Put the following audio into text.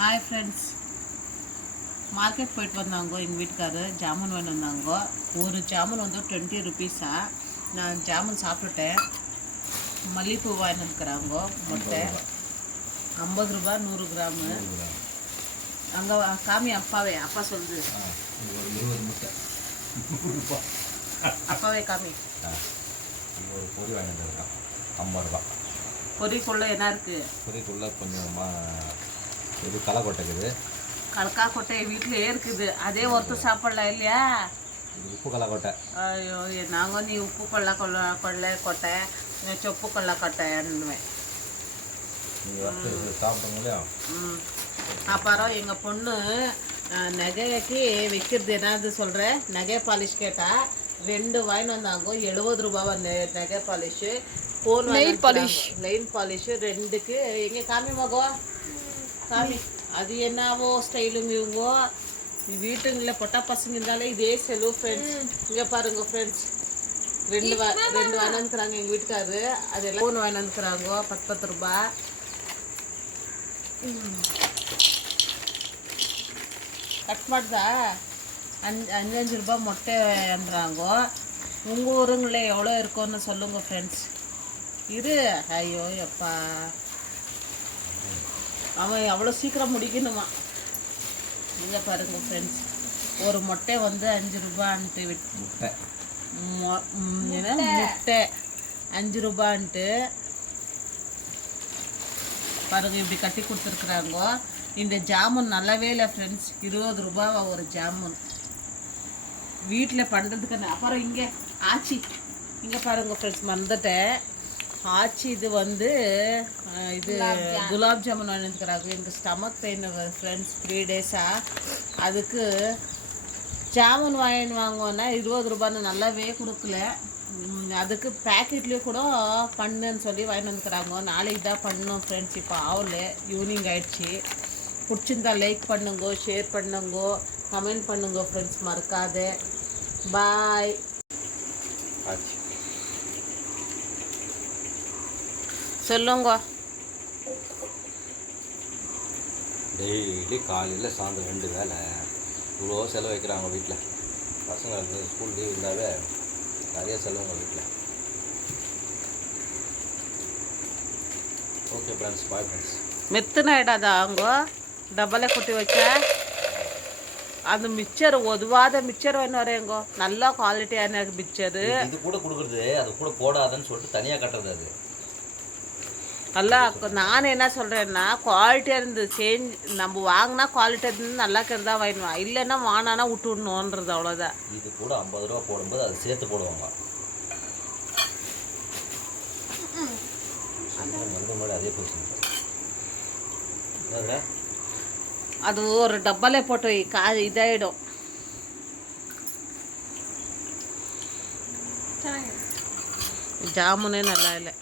Hi friends, market போயிட்டு வந்தாங்க. எங்கள் வீட்டுக்காரர் ஜாமுன் வாங்கி வந்தாங்க. ஒரு ஜாமுன் வந்து 20 ருபீஸா. நான் ஜாமுன் சாப்பிட்டுட்டேன். மல்லிகைப்பூ வாங்கி வந்துக்கிறாங்க. முட்டை 50 ரூபா 100 கிராமு. அங்கே காமி அப்பா சொல்லுது அப்பாவே காமி. ஒரு பொரி வாங்கி வந்துருக்கான் 50 ரூபா. பொரிக்குள்ளே என்ன இருக்குது? பொரிக்குள்ளே கொஞ்சமாக இது களைக்கொட்டை இருக்குது. கலக்கா கொட்டை வீட்டிலே இருக்குது. அதே ஒருத்தர் சாப்பிடலாம் இல்லையா? இது உப்பு களைக்கொட்டை. ஐயோ, நாங்கள் நீ உப்பு கொள்ளை கொட்டை சொப்பு கொள்ளை கொட்டைன்னுவேன். நீங்கள் சாப்பிட்டீங்களா? அப்புறம் எங்கள் பொண்ணு நகைக்கு வைக்கிறது என்னது சொல்கிறேன். நகை பாலிஷ் கேட்டால் 2 வாங்கிட்டு வந்தாங்க. 70 ரூபா வந்து நகை பாலிஷு. ஃபோன் லைன் பாலிஷு 2க்கு. எங்கே காமி மகம் காமி. அது என்னவோ ஸ்டைலுங்க இவங்க வீட்டுங்கள பொட்டா பசங்க இருந்தாலே இதே செலவு ஃப்ரெண்ட்ஸ். இங்கே பாருங்க ஃப்ரெண்ட்ஸ், 2 வாங்கினாந்துக்கிறாங்க எங்கள் வீட்டுக்காரு. அதெல்லாம் ஃபோன் வாங்கினாந்துக்கிறாங்க 10 ரூபா. கட் ಮಾಡ್ದಾ 5 ரூபா மொட்டை வந்துறாங்க. உங்கள் ஊருங்களே எவ்வளோ இருக்கும்னு சொல்லுங்கள் ஃப்ரெண்ட்ஸ். ஐயோ எப்பா, அவன் எவ்வளோ சீக்கிரம் முடிக்கணுமா. இங்கே பாருங்க ஃப்ரெண்ட்ஸ், ஒரு மொட்டை வந்து 5 ரூபான்ட்டு முட்டை 5 ரூபான்ட்டு பாருங்க இப்படி கட்டி கொடுத்துருக்குறாங்க. இந்த ஜாமுன் நல்லாவே இல்லை ஃப்ரெண்ட்ஸ். 20 ரூபாவா ஒரு ஜாமுன் வீட்டில் பண்ணுறதுக்கு. அப்புறம் இங்கே ஆச்சி, இங்கே பாருங்க ஃப்ரெண்ட்ஸ், மறந்துட்டேன். ஆச்சி இது வந்து இது குலாப் ஜாமுன் வாங்கிக்கிறாங்க. எனக்கு ஸ்டமக் பெயின் ஃப்ரெண்ட்ஸ் 3 டேஸாக. அதுக்கு ஜாமுன் வாங்குவோன்னா 20 ரூபான்னு நல்லாவே கொடுக்கல. அதுக்கு பேக்கெட்லேயும் கூட பண்ணுன்னு சொல்லி வாங்கிட்டு வந்துக்கிறாங்க. நாளைக்கு தான் பண்ணணும் ஃப்ரெண்ட்ஸ். இப்போ ஆகல, ஈவினிங் ஆயிடுச்சு. பிடிச்சிருந்தா லைக் பண்ணுங்க, ஷேர் பண்ணுங்க, கமெண்ட் பண்ணுங்க ஃப்ரெண்ட்ஸ், மறக்காத. பாய். சொல்லுங்க. டெய்லி காலையில் சாயந்தரம் 2 வேலை இவ்வளோ செலவு வைக்கிறாங்க வீட்டில். பசங்க வந்து ஸ்கூல் லீவ் இருந்தாவே நிறைய செலவுங்க வீட்டில். Okay friends, bye friends. மெத்துனா இடாதா அவங்க டப்பாலே கொட்டி வச்ச அது மிக்சர் ஒதுவாத மிக்சர் வேணும் வரேங்கோ. நல்ல குவாலிட்டியான மிக்சரு. இது கூட கொடுக்குறது, அது கூட போடாதுன்னு சொல்லிட்டு தனியாக கட்டுறது. அது நல்லா நான் என்ன சொல்கிறேன்னா, குவாலிட்டியாக இருந்து நம்ம வாங்கினா குவாலிட்டியாக இருந்து நல்லா இருக்கிறதா வாங்கிடுவான். இல்லைன்னா வானானா விட்டு விடணுன்றது, அவ்வளோதான். இது கூட 50 ரூபா போடும்போது அது சேர்த்து போடுவாங்க. அதே போச்சு. அது ஒரு டப்பாலே போட்டு இதாகிடும். ஜாமுனே நல்லா இல்லை.